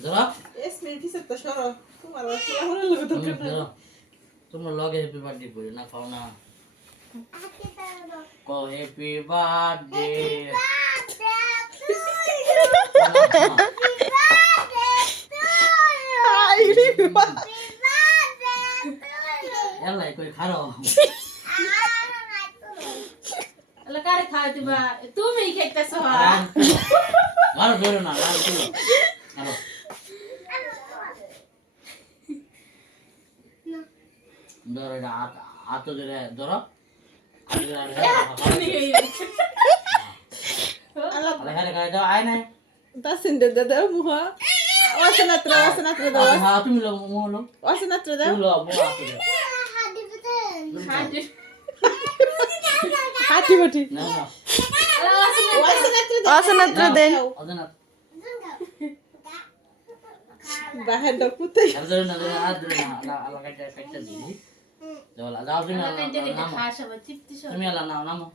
ধরো এসমির পিছের তো সরো তোমার কি আমার লগে দরকার নাই ধরো তোমরা লগে হ্যাপি বার্থডে করি না খাও না কো হ্যাপি বার্থডে আইরে বাবা এলাই কই খারো আল্লাহ কারে খাওয়াই দিবা তুমি খাইতেছো মারো ধরো না লাল তুলো মারো ধরো এটা হাত ধরে ধরো আল্লাহ খালে খালে দাও আয় না দাসিন দে দে মুহা ওয়াসনাত্র দাও হ্যাঁ তুমি লো মোলো ওয়াসনাত্র দাও তুমি লো মো হাত ধরে হাতি বাটি না না ওয়াসনাত্র দেন অদনা বাহের দাও কুতাই ধরে না ধরে হাত ধরে না আলা কাটা কাটা দিই যাও তুমি আল্লাহ কাইতে নামো খাওয়া সবাই তৃপ্তি সহ তুমি আলা নাও নামো